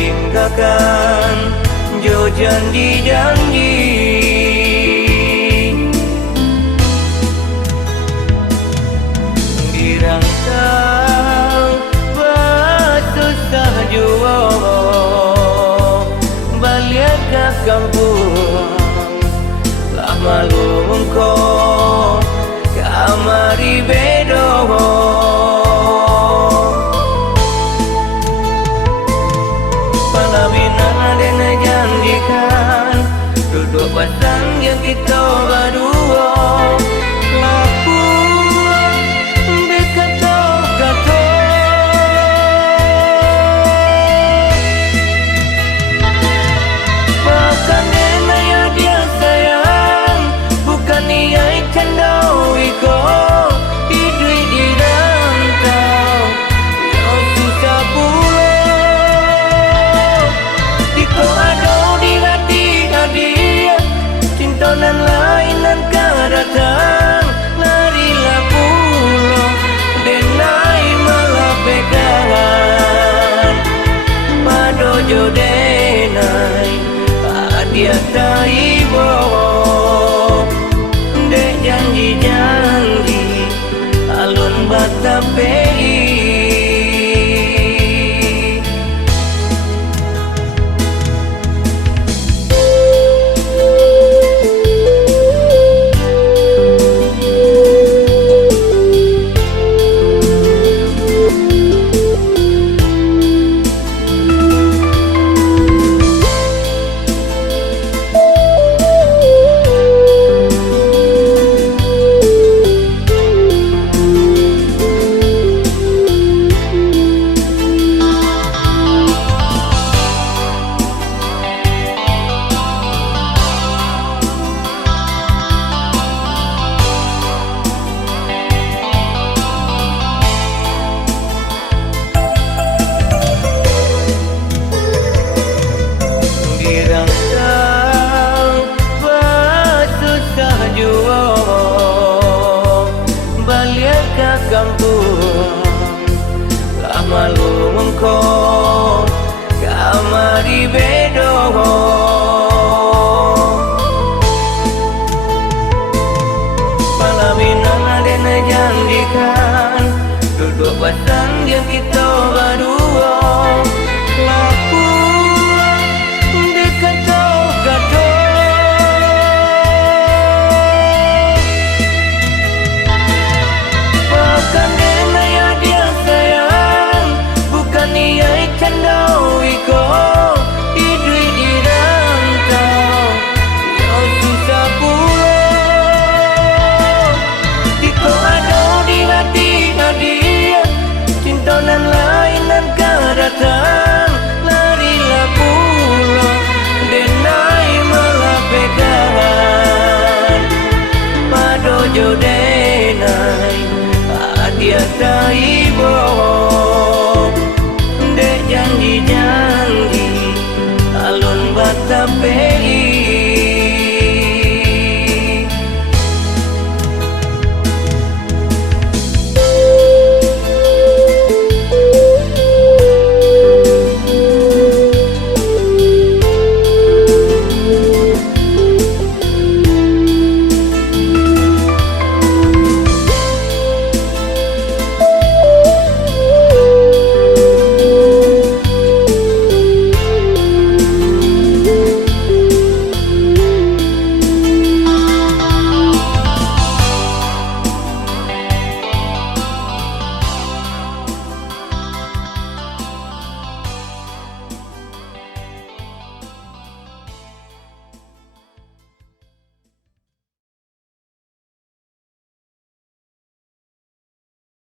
tinggalkan jauh janji-janji. Dirangsang bersusah jua balik ke kampung, lah malu engkau kamari bedo. Duduk pasang yang kita berdua, laku dekat kata. Bahkan dia dia sayang, bukan ia ikan dau iko. Hidup di rantau, yang susah pula. Iko ada di hati dia, cintonan lainan datang. Larilah pulang, denai malah pegangan. Padojo denai, dia taibo. Dek janji-janji, alun batapei. Kampung, lah malu engkau kamari bedo. Palaminan adena janjikan, duduk pasang yang kita berdua, laku dekat kata. Bahkan dia sayang, bukan ia ikan dau iko. Hidup di rantau, yang susah pula. Iko ada di hati dia, cintonan lainan datang. Larilah pulang, denai malah pegangan. Padojo denai, dia taibo.